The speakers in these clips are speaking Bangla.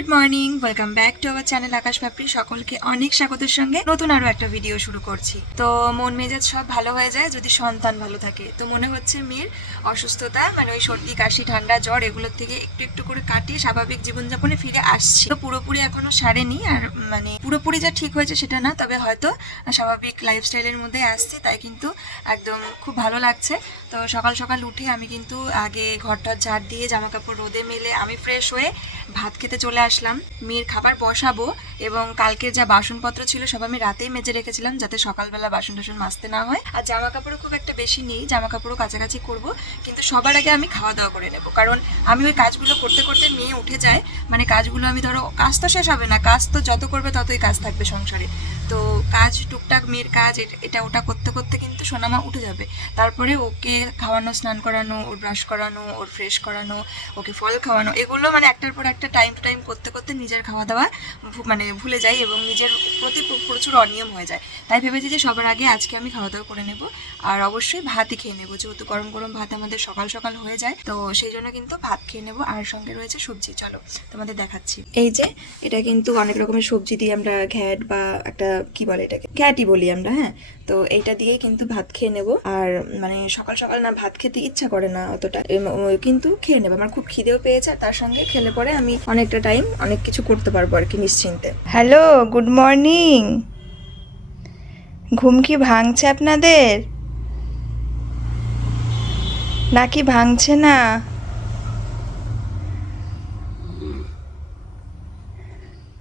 Good morning, welcome back to our channel Akash Papri. সকলকে অনেক স্বাগতের সঙ্গে নতুন আরো একটা ভিডিও শুরু করছি। তো মন মেজাজ সব ভালো হয়ে যায় যদি সন্তান ভালো থাকে। তো মনে হচ্ছে মেয়ের অসুস্থতা মানে ওই সর্দি কাশি ঠান্ডা জ্বর এগুলোর থেকে একটু একটু করে কাটিয়ে স্বাভাবিক জীবনযাপনে ফিরে আসছি। তো পুরোপুরি এখনো সারেনি, আর মানে পুরোপুরি যা ঠিক হয়েছে সেটা না, তবে হয়তো স্বাভাবিক লাইফস্টাইলের মধ্যে আসছে, তাই কিন্তু একদম খুব ভালো লাগছে। তো সকাল সকাল উঠে আমি কিন্তু আগে ঘরটা ঝাড় দিয়ে জামা কাপড় রোদে মেলে আমি ফ্রেশ হয়ে ভাত খেতে চলে আসলাম। মেয়ের খাবার বসাবো এবং কালকের যা বাসনপত্র ছিল সব আমি রাতেই মেজে রেখেছিলাম যাতে সকালবেলা বাসন টাসন মাজতে না হয়। আর জামা কাপড়ও খুব একটা বেশি নেই, জামা কাপড়ও কাছাকাছি করব, কিন্তু সবার আগে আমি খাওয়া দাওয়া করে নেব, কারণ আমি ওই কাজগুলো করতে করতে মেয়ে উঠে যায়। মানে কাজগুলো আমি ধরো কাজ তো শেষ হবে না, কাজ তো যত করবে ততই কাজ থাকবে সংসারে। তো কাজ টুকটাক মেয়ের কাজ এটা ওটা করতে করতে কিন্তু সোনামা উঠে যাবে। তারপরে ওকে খাওয়ানো, স্নান করানো, ওর ব্রাশ করানো, ওর ফ্রেশ করানো, ওকে ফল খাওয়ানো, এগুলো মানে একটার পর একটা টাইম টু টাইম করতে করতে নিজের খাওয়া দাওয়া মানে ভুলে যাই এবং নিজের প্রতি প্রচুর অনিয়ম হয়ে যায়। তাই ভেবেছি যে সবার আগে আজকে আমি খাওয়া দাওয়া করে নেব, আর অবশ্যই ভাতই খেয়ে নেবো, যেহেতু গরম গরম ভাত আমাদের সকাল সকাল হয়ে যায়। তো সেই জন্য কিন্তু ভাত খেয়ে নেবো, আর সঙ্গে রয়েছে সবজি। চলো তোমাদের দেখাচ্ছি। এই যে এটা কিন্তু অনেক রকমের সবজি দিয়ে আমরা ঘ্যাট বা একটা কি বলে এটাকে, ঘ্যাটই বলি আমরা, হ্যাঁ। তো এইটা দিয়েই কিন্তু ভাত খেয়ে নেব। আর মানে সকাল সকাল না ভাত খেতে ইচ্ছা করে না অতটা, কিন্তু খেয়ে নেবো। আমার খুব খিদেও পেয়েছে, আর তার সঙ্গে খেলে পরে আমি অনেকটা টাইম অনেক কিছু করতে পারবো আর কি নিশ্চিন্তে। Hello, good morning. ঘুম কি ভাঙছে আপনাদের নাকি ভাঙছে না?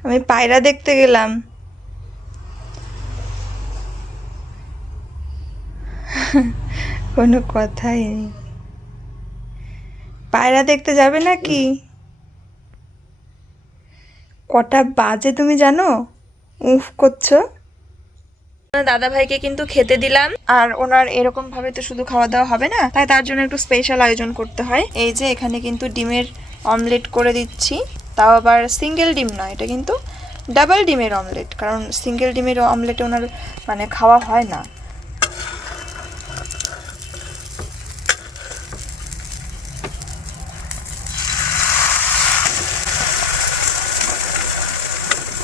আমি পায়রা দেখতে গেলাম। কোনো কথাই নেই। পায়রা দেখতে যাবে নাকি? কটা বাজে তুমি জানো? উফ করছো। দাদা ভাইকে কিন্তু খেতে দিলাম, আর ওনার এরকম ভাবে তো শুধু খাওয়া দাওয়া হবে না, তাই তার জন্য একটু স্পেশাল আয়োজন করতে হয়। এই যে এখানে কিন্তু ডিমের অমলেট করে দিচ্ছি, তাও আবার সিঙ্গেল ডিম নয়, এটা কিন্তু ডাবল ডিমের অমলেট, কারণ সিঙ্গেল ডিমের অমলেটে ওনার মানে খাওয়া হয় না।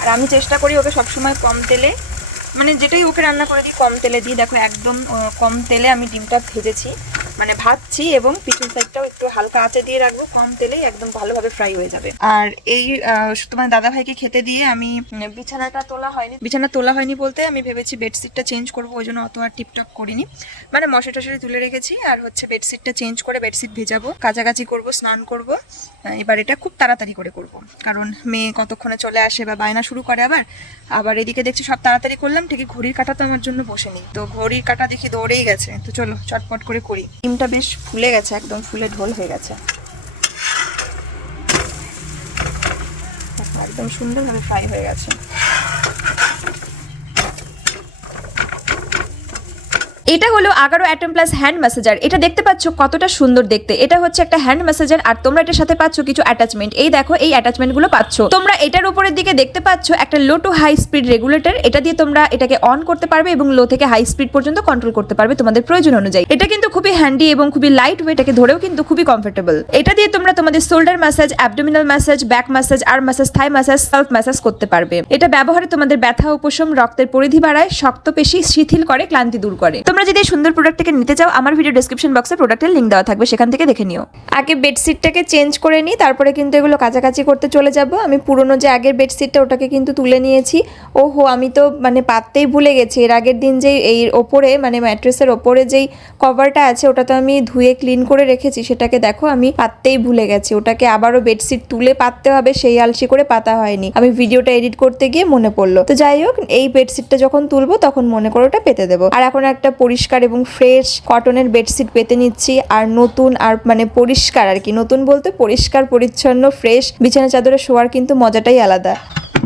আর আমি চেষ্টা করি ওকে সবসময় কম তেলে, মানে যেটাই ওকে রান্না করে দিই কম তেলে দিই। দেখো একদম কম তেলে আমি ডিমটা ভেজেছি, মানে ভাজছি, এবং পিছন সাইডটাও একটু হালকা আঁচে দিয়ে রাখবো, কম তেলেই একদম ভালোভাবে ফ্রাই হয়ে যাবে। আর এই তোমার দাদা ভাইকে খেতে দিয়ে আমি বিছানাটা তোলা হয়নি। বিছানা তোলা হয়নি বলতে আমি ভেবেছি বেডশিটটা চেঞ্জ করবো, ওই জন্য অত আর টিপটপ করিনি, মানে মশা টশারি তুলে রেখেছি। আর হচ্ছে বেডশিটটা চেঞ্জ করে বেডশিট ভেজাবো, কাচাকাচি করবো, স্নান করব। এবার এটা খুব তাড়াতাড়ি করে করব, কারণ মেয়ে কতক্ষণে চলে আসে বা বায়না শুরু করে। আবার এদিকে দেখছি সব তাড়াতাড়ি করলাম, ঠিকই ঘড়ির কাঁটা তো আমার জন্য বসেনি, তো ঘড়ির কাঁটা দেখি দৌড়েই গেছে। তো চলো চটপট করে করি। ডিমটা বেশ ফুলে গেছে, একদম ফুলে ঢোল হয়ে গেছে, একদম সুন্দরভাবে ফ্রাই হয়ে গেছে। এটা হলো Agaro atom plus hand massager. এটা দেখতে পাচ্ছ কতটা সুন্দর দেখতে। এটা হচ্ছে একটা হ্যান্ড ম্যাসাজার, আর তোমরা এটার সাথে পাচ্ছ কিছু অ্যাটাচমেন্ট। এই দেখো এই অ্যাটাচমেন্টগুলো পাচ্ছ তোমরা। এটার উপরের দিকে দেখতে পাচ্ছ একটা low to high speed regulator. এটা দিয়ে তোমরা এটাকে অন করতে পারবে এবং লো থেকে হাই স্পিড পর্যন্ত কন্ট্রোল করতে পারবে তোমাদের প্রয়োজন অনুযায়ী। এটা কিন্তু খুবই হ্যান্ডি এবং খুবই লাইট ওয়েট, এটাকে ধরেও কিন্তু খুবই কমফোর্টেবল। এটা দিয়ে তোমরা তোমাদের shoulder massage, abdominal massage, back massage, arm massage, thigh massage, self massage করতে পারবে। এটা ব্যবহারে তোমাদের ব্যথা উপশম, রক্তের পরিধি বাড়ায়, শক্ত পেশি শিথিল করে, ক্লান্তি দূর করে। তোমরা যদি সুন্দর প্রোডাক্টটাকে নিতে চাও, আমার ভিডিও ডেসক্রিপশন বক্সে প্রোডাক্টের লিংক দেওয়া থাকবে, সেখান থেকে দেখে নিও। আগে বেডশিটটাকে চেঞ্জ করে নিই, তারপরে কিন্তু এগুলো কাছাকাছি করতে চলে যাব। আমি পুরনো যে আগের বেডশিটটা ওটাকে কিন্তু তুলে নিয়েছি। ওহো, আমি তো মানে পাততেই ভুলে গেছি। এর আগের দিন যেই এই ওপরে মানে ম্যাট্রেসের ওপরে যেই কভারটা আছে ওটা তো আমি ধুয়ে ক্লিন করে রেখেছি, সেটাকে দেখো আমি পাততেই ভুলে গেছি। ওটাকে আবারও বেডশিট তুলে পাততে হবে, সেই আলসি করে পাতা হয়নি। আমি ভিডিওটা এডিট করতে গিয়ে মনে পড়লো। তো যাই হোক, এই বেডশিটটা যখন তুলবো তখন মনে করে ওটা পেতে দেবো। আর এখন একটা পরিষ্কার এবং ফ্রেশ কটনের বেডশিট পেতে নিচ্ছি, আর নতুন আর মানে পরিষ্কার আর কি, নতুন বলতে পরিষ্কার পরিচ্ছন্ন ফ্রেশ বিছানা চাদরে শোয়ার কিন্তু মজাটাই আলাদা।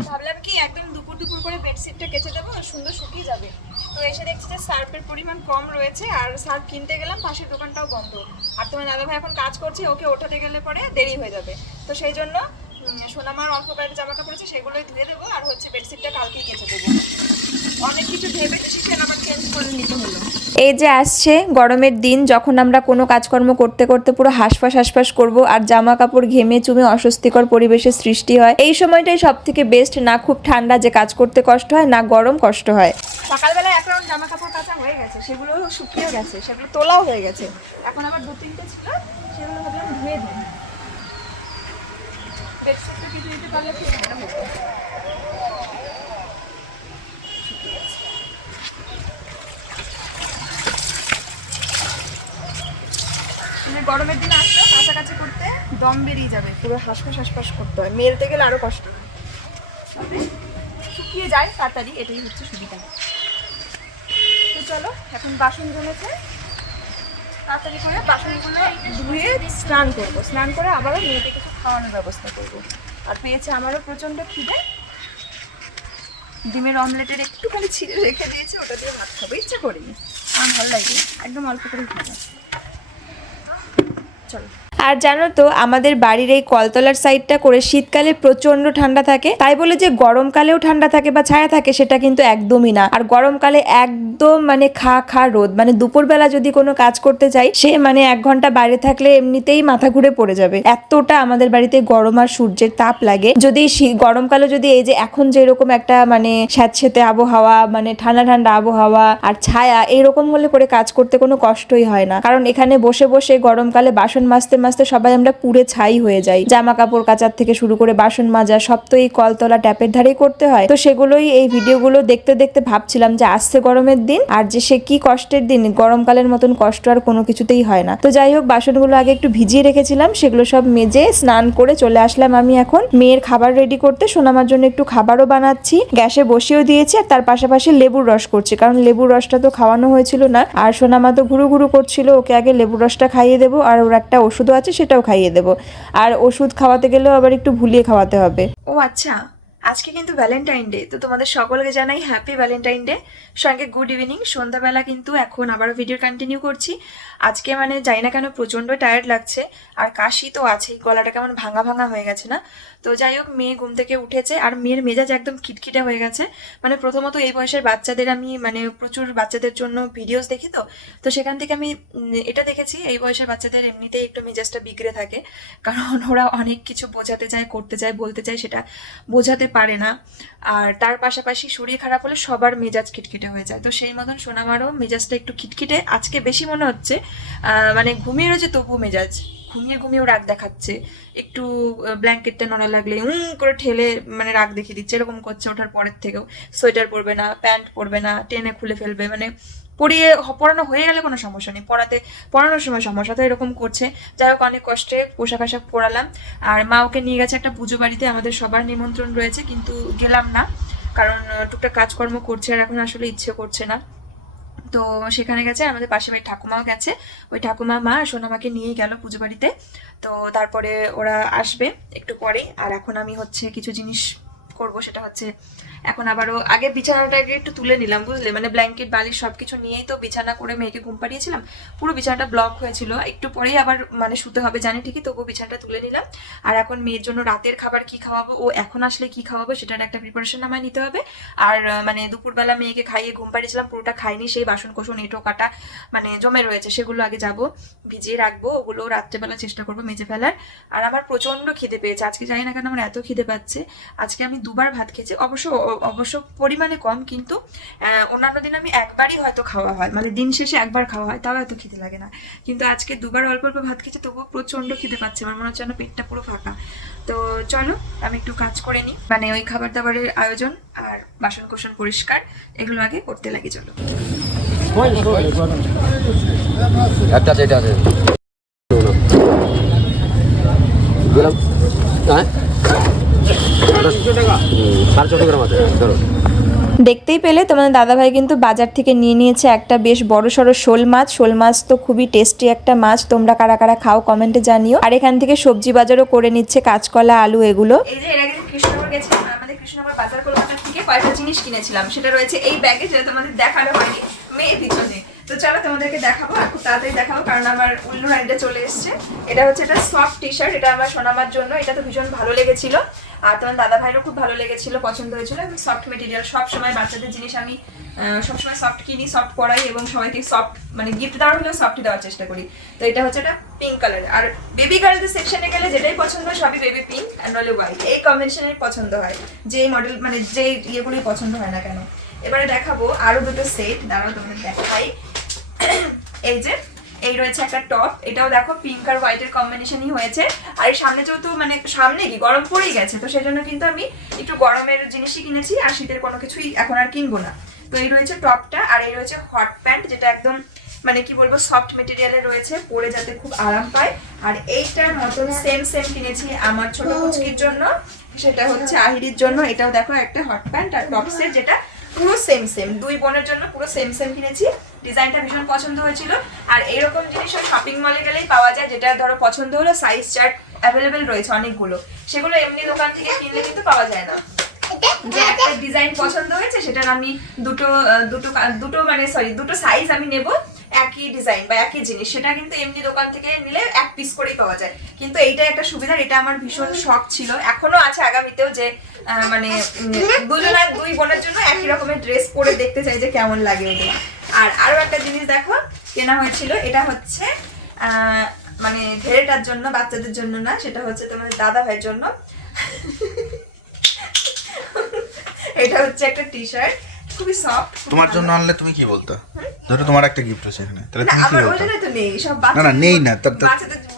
ভাবলাম কি একদম দুপুর দুপুর করে বেডশিটটা কেচে দেবো, সুন্দর শুকিয়ে যাবে। তো এসে দেখছি যে সার্ফের পরিমাণ কম রয়েছে, আর সার্ফ কিনতে গেলাম, পাশের দোকানটাও বন্ধ। আর তোমার দাদা ভাই এখন কাজ করছে, ওকে ওঠাতে গেলে পরে দেরি হয়ে যাবে। তো সেই জন্য সোনামার অল্প কয়েকটা জামা কাপড় আছে, সেগুলোই ধুয়ে দেবো, আর হচ্ছে বেডশিটটা কালকেই কেচে দেবো। অনেক কিছু ভেবে ডিসিশন আবার চেঞ্জ করে নিতে হলো। এই যে আসছে গরমের দিন, যখন আমরা কোনো কাজকর্ম করতে করতে পুরো হাঁসফাঁস করব আর জামা কাপড় ঘেমে চুমে অস্বস্তিকর পরিবেশের সৃষ্টি হয়। এই সময়টাই সব থেকে বেস্ট, না খুব ঠান্ডা যে কাজ করতে কষ্ট হয়, না গরম কষ্ট হয়। সকালবেলা এক রাউন্ড জামা কাপড় কাচা হয়ে গেছে, সেগুলো শুকিয়ে গেছে, সেগুলো তোলাও হয়ে গেছে। এখন আবার 2-3টে ছিল, সেগুলো ভাবলাম ধুয়ে দিই। বেডশিটটা কিছু দিতে পারলে খুব ভালো হতো। গরমের দিন আসলে কাছাকাছি করতে দম বেরিয়ে যাবে, পুরো হাঁসফাঁস করতে হয়, মেলতে গেলে আরো কষ্ট হয়, শুকিয়ে যায় তাড়াতাড়ি, এটাই হচ্ছে সুবিধা। তো চলো, এখন বাসন জমেছে, তাড়াতাড়ি করে বাসনগুলো ধুয়ে স্নান করবো, স্নান করে আবারও মেয়েকে কিছু খাওয়ানোর ব্যবস্থা করবো। আর পেয়েছে আমারও প্রচণ্ড খিদে, ডিমের অমলেটের একটুখানি ছিঁড়ে রেখে দিয়েছে, ওটা দিয়ে ভাত খাবো, ইচ্ছা করিনি, আমার ভালো লাগে, একদম অল্প করে খাবো। চলো। আর জানো তো আমাদের বাড়ির এই কলতলার সাইডটা করে শীতকালে প্রচন্ড ঠান্ডা থাকে, তাই বলে যে গরমকালেও ঠান্ডা থাকে বা ছায়া থাকে সেটা কিন্তু একদমই না। আর গরমকালে একদম মানে খা রোদ, মানে দুপুরবেলা যদি কোনো কাজ করতে চাই সে মানে 1 ঘন্টা বাইরে থাকলে এমনিতেই মাথা ঘুরে পড়ে যাবে, এতটা আমাদের বাড়িতে গরম আর সূর্যের তাপ লাগে। যদি গরমকালে যদি এই যে এখন যেরকম একটা মানে স্যাঁতসেঁতে আবহাওয়া, মানে ঠান্ডা আবহাওয়া আর ছায়া, এইরকম হলে পরে কাজ করতে কোনো কষ্টই হয় না। কারণ এখানে বসে বসে গরমকালে বাসন মাজতে সবাই আমরা পুড়ে ছাই হয়ে যাই, জামা কাপড় কাচার থেকে শুরু করে বাসন মাজা সব তো এই কলতলা ট্যাপের ধারেই করতে হয়। তো সেগুলোই এই ভিডিওগুলো দেখতে দেখতে ভাবছিলাম যে আসছে গরমের দিন, আর যে সে কি কষ্টের দিন, গরমকালের মতন কষ্ট আর কোনো কিছুতেই হয় না। তো যাই হোক, বাসনগুলো আগে একটু ভিজিয়ে রেখেছিলাম, সেগুলো সব মেজে স্নান করে চলে আসলাম আমি এখন মেয়ের খাবার রেডি করতে। সোনামার জন্য একটু খাবারও বানাচ্ছি, গ্যাসে বসিয়েও দিয়েছি, আর তার পাশাপাশি লেবুর রস করছি, কারণ লেবুর রসটা তো খাওয়ানো হয়েছিল না, আর সোনামা তো ঘুরু করছিল, ওকে আগে লেবুর রসটা খাইয়ে দেবো, আর ওর একটা ওষুধও আছে সেটাও খাইয়ে দেবো। আর ওষুধ খাওয়াতে গেলেও আবার একটু ভুলিয়ে খাওয়াতে হবে। ও আচ্ছা, আজকে কিন্তু ভ্যালেন্টাইন ডে, তো তোমাদের সকলকে জানাই হ্যাপি ভ্যালেন্টাইন ডে, সঙ্গে গুড ইভিনিং। সন্ধ্যাবেলা কিন্তু এখন আবারও ভিডিও কন্টিনিউ করছি। আজকে মানে যাই না কেন প্রচণ্ড টায়ার্ড লাগছে, আর কাশি তো আছেই, গলাটা কেমন ভাঙা হয়ে গেছে না। তো যাই হোক, মেয়ে ঘুম থেকে উঠেছে, আর মেয়ের মেজাজ একদম খিটখিটে হয়ে গেছে। মানে প্রথমত এই বয়সের বাচ্চাদের আমি মানে প্রচুর বাচ্চাদের জন্য ভিডিওস দেখি, তো সেখান থেকে আমি এটা দেখেছি, এই বয়সের বাচ্চাদের এমনিতেই একটু মেজাজটা বিগড়ে থাকে, কারণ ওরা অনেক কিছু বোঝাতে চায়, করতে চায়, বলতে চায়, সেটা বোঝাতে পারে না। আর তার পাশাপাশি শরীর খারাপ হলে সবার মেজাজ খিটখিটে হয়ে যায়, তো সেই মতন সোনামারও মেজাজটা একটু খিটখিটে আজকে বেশি মনে হচ্ছে। মানে ঘুমিয়ে রয়েছে তবু মেজাজ, ঘুমিয়েও রাগ দেখাচ্ছে, একটু ব্ল্যাঙ্কেটটা নড়া লাগলে করে ঠেলে মানে রাগ দেখিয়ে দিচ্ছে, এরকম করছে। ওঠার পরের থেকেও সোয়েটার পরবে না, প্যান্ট পরবে না, টেনে খুলে ফেলবে, মানে পড়ানো হয়ে গেলে কোনো সমস্যা নেই, পড়ানোর সময় সমস্যা, তো এরকম করছে। যাই হোক, অনেক কষ্টে পোশাক আশাক পরালাম, আর মা ওকে নিয়ে গেছে একটা পুজো বাড়িতে, আমাদের সবার নিমন্ত্রণ রয়েছে, কিন্তু গেলাম না, কারণ টুকটাক কাজকর্ম করছে, আর এখন আসলে ইচ্ছে করছে না। তো সেখানে গেছে, আমাদের পাশে বাড়ির ঠাকুমাও গেছে, ওই ঠাকুমা মা সোনামাকে নিয়েই গেল পুজো বাড়িতে। তো তারপরে ওরা আসবে একটু পরে, আর এখন আমি হচ্ছে কিছু জিনিস করব, সেটা হচ্ছে এখন আবারও আগে বিছানাটাকে একটু তুলে নিলাম, বুঝলে, মানে ব্ল্যাঙ্কেট বালিশ সবকিছু নিয়েই তো বিছানা করে মেয়েকে ঘুম পাড়িয়েছিলাম, পুরো বিছানাটা ব্লক হয়েছিল, একটু পরেই আবার মানে শুতে হবে জানি ঠিকই, তবুও বিছানাটা তুলে নিলাম। আর এখন মেয়ের জন্য রাতের খাবার কি খাওয়াবো, ও এখন আসলে কি খাওয়াবো সেটার একটা প্রিপারেশন আমায় নিতে হবে। আর মানে দুপুরবেলা মেয়েকে খাইয়ে ঘুম পাড়িয়েছিলাম, পুরোটা খাইনি, সেই বাসন কোসন এঁটো কাটা মানে জমে রয়েছে, সেগুলো আগে যাব ভিজিয়ে রাখবো, ওগুলো রাত্রেবেলা চেষ্টা করবো মেজে ফেলার। আর আমার প্রচন্ড খিদে পেয়েছে আজকে, জানি না কেন আমার এত খিদে পাচ্ছে। আজকে আমি 2বার ভাত খেয়েছি, অবশ্য পরিমাণে কম, কিন্তু অন্যান্য দিন আমি একবারই হয়তো খাওয়া হয়, মানে দিন শেষে একবার খাওয়া হয়, তাও এত খিদে লাগে না, কিন্তু আজকে 2বার অল্প ভাত খেয়েছি, তবুও প্রচন্ড খিদে পাচ্ছে, আমার মনে হচ্ছে যেন পেটটা পুরো ফাঁকা। তো চলো আমি একটু কাজ করে নিই, মানে ওই খাবার দাবারের আয়োজন আর বাসন কোসন পরিষ্কার এগুলো আগে করতে লাগি। চলো। একটা যেটা আছে গেলাম, হ্যাঁ 14.5 গ্রাম আছে ধরো। দেখতেই পেলে তোমাদের দাদাভাই কিন্তু বাজার থেকে নিয়ে নিয়েছে একটা বেশ বড়সড় শোল মাছ তো খুবই টেস্টি একটা মাছ, তোমরা কারা কারা খাও কমেন্টে জানিও। আর এখান থেকে সবজি বাজারও করে নিচ্ছে, কাঁচকলা, আলু এগুলো। এই যে এর আগে কৃষ্ণনগর গেছিলাম, আমাদের কৃষ্ণনগর বাজার কলকাতা থেকে কয়েকটা জিনিস কিনেছিলাম, সেটা রয়েছে এই ব্যাগে, যেটা তোমাদের দেখানো হয়নি মেয়ের পিছনে। তো চলো তোমাদেরকে দেখাবো, আর খুব তাড়াতাড়ি দেখাবো কারণ আমার উল্লু রাইডে চলে এসেছে। এটা হচ্ছে একটা সফট টি শার্ট, এটা আমার সোনামার জন্য। এটা তো ভীষণ ভালো লেগেছিল, আর তোমার দাদা ভাইয়েরও খুব ভালো লেগেছিল, পছন্দ হয়েছিল। এবং সফট মেটেরিয়াল, সবসময় বাচ্চাদের জিনিস আমি সবসময় সফট কিনি, সফট পরাই এবং সবাইকে সফট মানে গিফট দেওয়ার হলেও সফটই দেওয়ার চেষ্টা করি। তো এটা হচ্ছে একটা পিঙ্ক কালার, আর বেবি গার্লদের সেকশনে গেলে যেটাই পছন্দ হয় সবই বেবি পিঙ্ক আর নলে হোয়াইট, এই কম্বিনেশনের পছন্দ হয়, যেই মডেল মানে যেই ইয়েগুলোই পছন্দ হয় না কেন। এবারে দেখাবো আরো দুটো সেট, দাঁড়াও তোমাদের দেখাই। এই যে এই রয়েছে একটা টপ, এটাও দেখো পিঙ্ক আর হোয়াইটের কম্বিনেশনই হয়েছে। আর এই সামনে যেহেতু মানে সামনে কি গরম পড়েই গেছে, তো সেই জন্য কিন্তু আমি একটু গরমের জিনিসই কিনেছি, আর শীতের কোনো কিছুই এখন আর কিনবো না। তো এই রয়েছে টপটা, আর এই রয়েছে হট প্যান্ট, যেটা একদম মানে কি বলবো সফট মেটেরিয়ালের রয়েছে, পরে যাতে খুব আরাম পায়। আর এইটার মতন সেম কিনেছি আমার ছোট কুচকির জন্য, সেটা হচ্ছে আহিরির জন্য। এটাও দেখো একটা হট প্যান্ট আর টপ সেট, যেটা পুরো সেম দুই বোনের জন্য পুরো সেম কিনেছি। ডিজাইনটা ভীষণ পছন্দ হয়েছিল। আর এইরকম জিনিস শপিং মলে গেলেই পাওয়া যায়, যেটা ধরো পছন্দ হলো, সাইজ চার্ট অ্যাভেলেবেল রয়েছে অনেকগুলো, সেগুলো এমনি দোকান থেকে কিনলে কিন্তু পাওয়া যায় না। যে একটা ডিজাইন পছন্দ হয়েছে সেটার আমি দুটো সাইজ আমি নেব, একই ডিজাইন বা একই জিনিস, সেটা কিন্তু এমনি দোকান থেকে নিলে এক পিস করেই পাওয়া যায়। কিন্তু এইটা একটা সুবিধা, এটা আমার ভীষণ শখ ছিল, এখনো আছে, আগামীতেও যে মানে দুই বোনের জন্য একই রকমের ড্রেস পরে দেখতে চাই যে কেমন লাগে ওদের। আর আরো একটা জিনিস দেখো কেনা হয়েছিল, এটা হচ্ছে মানে ভেড়েটার জন্য, বাচ্চাদের জন্য না, সেটা হচ্ছে তোমার দাদা ভাইয়ের জন্য। এটা হচ্ছে একটা টি শার্ট, খুবই সফট। তোমার জন্য আনলে তুমি কি বলতা? ধরো তোমার একটা গিফট আছে এখানে, তাহলে তুমি কি বলতা? ওখানে তো নেই সব না বাচ্চা। না নেই না,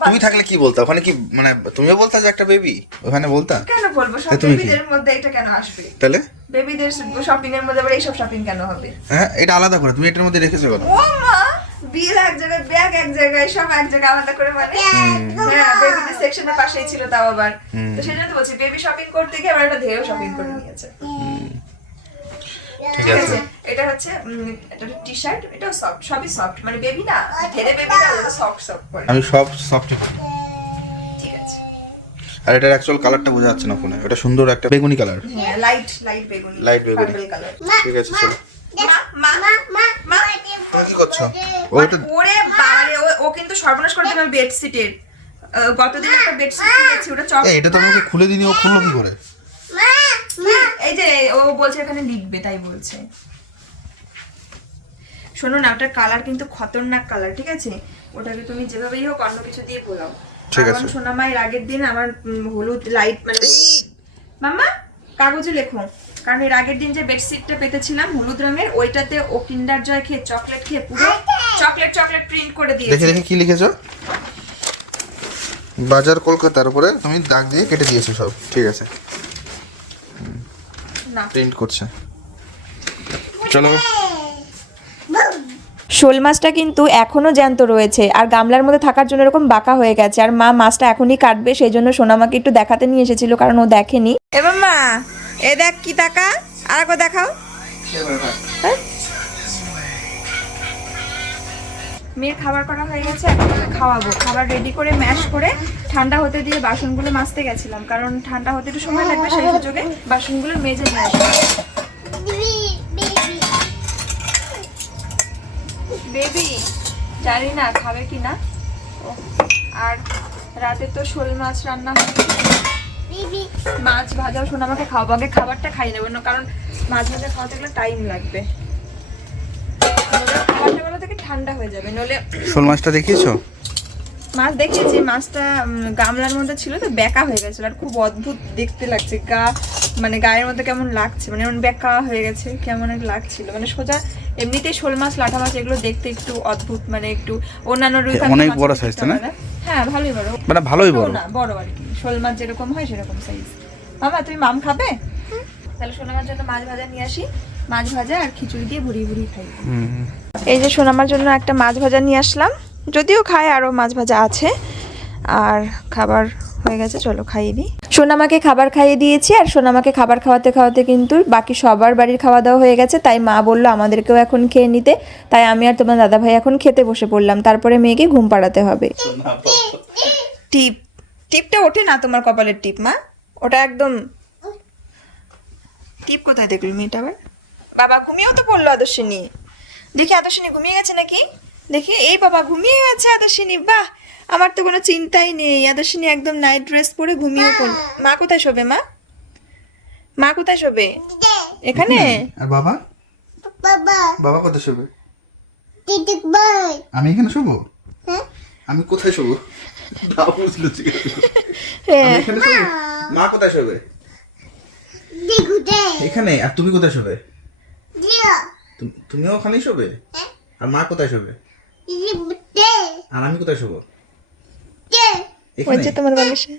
তুমি থাকলে কি বলতা? ওখানে কি মানে তুমিও বলতা যে একটা বেবি ওখানে বলতা? কেন বলবো, সব তুমি কি? বেবিদের মধ্যে এটা কেন আসবে? তাহলে বেবিদের শপিং এর মধ্যে আবার এইসব শপিং কেন হবে? হ্যাঁ, এটা আলাদা করে তুমি এটার মধ্যে রেখেছো কেন? ও মা, বিল এক জায়গায়, ব্যাগ এক জায়গায়, সব এক জায়গায় আলাদা করে, মানে হ্যাঁ বেবিদের সেকশনের পাশেই ছিল তাও আবার। তো সেজন্য তো বলছি বেবি শপিং করতে গিয়ে আবার একটা ধেও শপিং করে নিয়েছে। ঠিক ঠিক আছে। আছে, এটা হচ্ছে এটা টি শার্ট, এটাও সফট, সবই সফট, মানে বেবি না, ধেরে বেবি না, ওটা সফট করে। আমি সব সফটই করি। ঠিক আছে। আর এটার অ্যাকচুয়াল কালারটা বোঝা যাচ্ছে না ফোনে, ওটা সুন্দর একটা বেগুনি কালার। হ্যাঁ লাইট বেগুনি, লাইট বেগুনি কালার। ঠিক আছে চলো। মা তুমি কি করছো? ও তো ওরে বাবারে, ও কিন্তু সর্বনাশ করে দিল বেডশিটের। গতদিন একটা বেডশিট কিনেছি, ওটা চক। এটা তো আমাকে খুলে দিনি, ও খুললো কি করে? এই যে ও বলছে এখানে লিখবে, তাই বলছে। শোনো না, ওটার কালার কিন্তু খতরনাক কালার, ঠিক আছে? ওটাকে তুমি যেভাবেই হোক অন্য কিছু দিয়ে পোলাও। ঠিক আছে। কারণ সোনামায়ের আগের দিন আমার হলুদ লাইট মানে মাম্মা কাগজে লেখো, কারণ এর আগের দিন যে বেডশিটটা পেতেছিলাম হলুদ রঙের, ওইটাতে ও কিন্ডার জয় খেয়ে চকলেট খেয়ে পুরো চকলেট প্রিন্ট করে দেখি দিয়েছে। দেখি কি লিখেছো? বাজার কলকাতার উপরে তুমি দাগ দিয়ে কেটে দিয়েছো সব, ঠিক আছে। না, প্রিন্ট করছে। চলো। শোল মাছটা কিন্তু এখনো জ্যান্ত রয়েছে, আর গামলার মধ্যে থাকার জন্য এরকম বাঁকা হয়ে গেছে, আর মা মাছটা এখনই কাটবে, সেই জন্য সোনামাকে একটু দেখাতে নিয়ে এসেছিল, কারণ ও দেখেনি। এবার মা এ দেখ কি টাকা, আর একবার দেখাও। হ্যাঁ? মেয়ের খাবার করা হয়ে গেছে, এখন ওকে খাওয়াবো। খাবার রেডি করে ম্যাশ করে ঠান্ডা হতে দিয়ে বাসনগুলো মাজতে গেছিলাম, কারণ ঠান্ডা হতে একটু সময় লাগবে, সেই সুযোগে বাসনগুলো মেজে নিয়ে আসবো। বেবি জানি না খাবে কি না। আর রাতে তো শোল মাছ রান্না হবে, মাছ ভাজাও সোনামাকে খাওয়াবো, আগে খাবারটা খাই নেবো না, কারণ মাছ ভাজা খাওয়াতে গেলে টাইম লাগবে, খাবারটা বেলা থেকে ঠান্ডা হয়ে যাবে, নলে। শোল মাছটা দেখিয়েছো? মাছ দেখিয়েছি, মাছটা গামলার মধ্যে ছিল তো বেঁকা হয়ে গেছিল, আর খুব অদ্ভুত দেখতে লাগছে, মানে গায়ের মধ্যে কেমন লাগছে, মানে এমন বেঁকা হয়ে গেছে, কেমন একটা লাগছিল, মানে সোজা এমনিতেই শোল মাছ লাঠা মাছ এগুলো দেখতে একটু অদ্ভুত, মানে একটু অন্যান্য রুই কাতলা অনেক মাছ বড় দেখতে size তো না? আলাদা। হ্যাঁ ভালোই বড়, মানে ভালোই বড় না বড় আর কি, শোল মাছ যেরকম হয় সেরকম সাইজ। মামা তুমি মাম খাবে? তাহলে সোনামার জন্য মাছ ভাজা নিয়ে আসি, মাছ ভাজা আর খিচুড়ি দিয়ে ভুড়ি খাই। এই যে সোনামার জন্য একটা মাছ ভাজা নিয়ে আসলাম, যদিও খায় আরও মাছ ভাজা আছে, আর খাবার হয়ে গেছে, চলো খাইয়ে দিই। সোনামাকে খাবার খাইয়ে দিয়েছি, আর সোনামাকে খাবার খাওয়াতে খাওয়াতে কিন্তু বাকি সবার বাড়ির খাওয়া দাওয়া হয়ে গেছে, তাই মা বললো আমাদেরকেও এখন খেয়ে নিতে, তাই আমি আর তোমার দাদা ভাই এখন খেতে বসে পড়লাম, তারপরে মেয়েকে ঘুম পাড়াতে হবে। টিপটা ওঠে না তোমার কপালের টিপ মা, ওটা একদম টিপ কোথায় দেখলি মেয়েটা আবার? বাবা ঘুমিয়েও তো পড়লো আদর্শিনী, দেখি আদর্শিনী ঘুমিয়ে গেছে নাকি, দেখি। এই বাবা ঘুমিয়ে গেছে আদর্শিনী, বাহ! আমার তো কোনো চিন্তাই নেই, আদর্শিনী একদম নাইট ড্রেস পরে ঘুমিয়ে পড়ল। মা কোথায় শোবে? মা মা কোথায় শোবে? এখানে? আর বাবা? বাবা কোথায় শোবে? আমি এখানে শোবো? আমি কোথায় শোবো? হ্যাঁ। এখানে শোবো? মা কোথায় শোবে? এখানে। আর তুমি কোথায় শোবে? তুমিও ওখানেই শোবে? আর মা কোথায় শোবে? আর আমি কোথায় শোবো? হয়েছে তোমার বালিশে।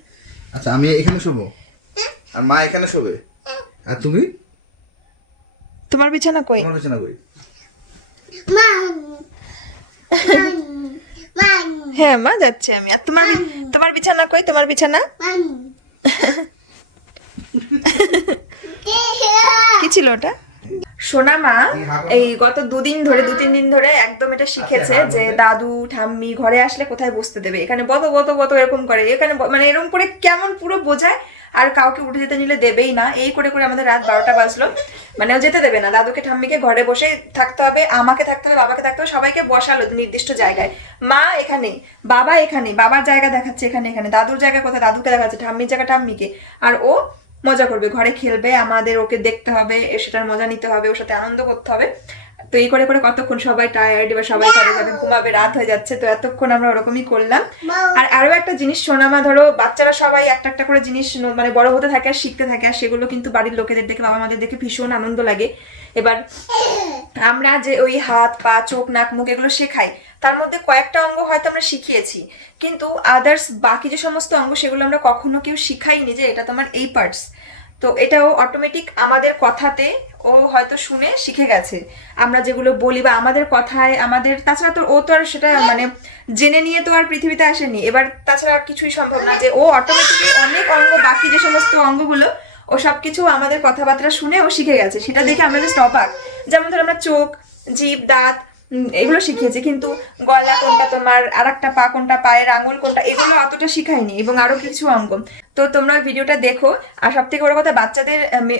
আচ্ছা, আমি এখানে শোবো আর মা এখানে শোবে। আর তুমি? তোমার বিছানা কই? তোমার বিছানা কই? হ্যাঁ মা, যাচ্ছি আমি। আর তোমার বিছানা কই? তোমার বিছানা কি ছিল ওটা? সোনা মা এই গত 2-3 দিন ধরে একদম এটা শিখেছে যে দাদু ঠাম্মি ঘরে আসলে কোথায় বসতে দেবে। এখানে বত বত বত এরকম করে, এখানে মানে এরকম করে কেমন পুরো বোঝায়। আর কাউকে উঠে যেতে নিলে দেবেই না। এই করে করে আমাদের রাত 12টা বাজলো, মানে ও যেতে দেবে না। দাদুকে ঠাম্মিকে ঘরে বসে থাকতে হবে, আমাকে থাকতে হবে, বাবাকে থাকতে হবে, সবাইকে বসালো নির্দিষ্ট জায়গায়। মা এখানে, বাবা এখানে, বাবার জায়গা দেখাচ্ছে এখানে, এখানে দাদুর জায়গা কোথায় দাদুকে দেখাচ্ছে, ঠাম্মির জায়গা ঠাম্মিকে। আর ও মজা করবে, ঘরে খেলবে, আমাদের ওকে দেখতে হবে, সেটার মজা নিতে হবে, ওর সাথে আনন্দ করতে হবে। তো এই করে করে কতক্ষণ সবাই টায়ার্ড, এবার সবাই ঘরে যাবে, ঘুমাবে, রাত হয়ে যাচ্ছে। তো এতক্ষণ আমরা ওরকমই করলাম। আর আরো একটা জিনিস সোনামা, ধরো বাচ্চারা সবাই একটা একটা করে জিনিস মানে বড় হতে থাকে আর শিখতে থাকে, আর সেগুলো কিন্তু বাড়ির লোকেদের দেখে, বাবা মাদের দেখে ভীষণ আনন্দ লাগে। এবার আমরা যে ওই হাত পা চোখ নাক মুখ এগুলো শেখাই, তার মধ্যে কয়েকটা অঙ্গ হয়তো আমরা শিখিয়েছি, কিন্তু আদার্স বাকি যে সমস্ত অঙ্গ সেগুলো আমরা কখনো কেউ শিখাইনি যে এটা তোমার এই পার্টস। তো এটাও অটোমেটিক আমাদের কথাতে ও হয়তো শুনে শিখে গেছে, আমরা যেগুলো বলি বা আমাদের কথায় আমাদের। তাছাড়া তো ও তো আর সেটা মানে জেনে নিয়ে তো আর পৃথিবীতে আসেনি। এবার তাছাড়া কিছুই সম্ভব না যে ও অটোমেটিকলি অনেক অঙ্গ, বাকি যে সমস্ত অঙ্গগুলো ও সবকিছু আমাদের কথাবার্তা শুনে ও শিখে গেছে। সেটা দেখে আমরা জাস্ট অবাক। যেমন ধর আমরা চোখ, জিভ, দাঁত এগুলো শিখিয়েছি, কিন্তু গলা কোনটা তোমার, আর একটা পা কোনটা, পায়ের আঙুল কোনটা, এগুলো অতটা শিখাইনি, এবং আরো কিছু অঙ্গ। তো তোমরা ভিডিওটা দেখো। আর সব থেকে বড় কথা, বাচ্চাদের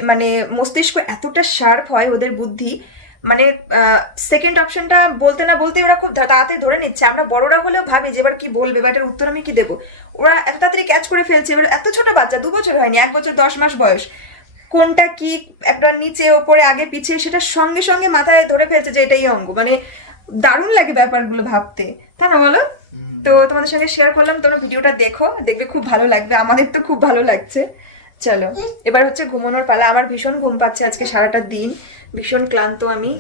মানে মস্তিষ্ক এতটা শার্প হয়, ওদের বুদ্ধি মানে সেকেন্ড অপশনটা বলতে না বলতে ওরা খুব তাড়াতাড়ি ধরে নিচ্ছে। আমরা বড়রা হলেও ভাবি যে এবার কি বলবে বা এটার উত্তর আমি কি দেবো, ওরা এত তাড়াতাড়ি ক্যাচ করে ফেলছে। এবার এত ছোট বাচ্চা, 2 বছর হয়নি, 1 বছর 10 মাস বয়স, কোনটা কি একটা নিচে ওপরে আগে পিছিয়ে সেটা সঙ্গে সঙ্গে মাথায় ধরে ফেলছে যে এটাই অঙ্গ। মানে দারুণ লাগে ব্যাপারগুলো ভাবতে, তাই না বলো? তো তোমাদের সঙ্গে শেয়ার করলাম, তোমরা ভিডিওটা দেখো, দেখবে খুব ভালো লাগবে। আমাদের তো খুব ভালো লাগছে। চলো এবার হচ্ছে ঘুমানোর পালা। আমার ভীষণ ঘুম পাচ্ছে আজকে, সারাটা দিন ভীষণ ক্লান্ত আমি।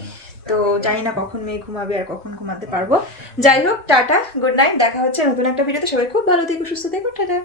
তো জানি না কখন মেয়ে ঘুমাবে আর কখন ঘুমাতে পারবো। যাই হোক, টাটা, গুড নাইট, দেখা হচ্ছে নতুন একটা ভিডিওতে। সবাই খুব ভালো থেকো, সুস্থ থেকো, টাটা।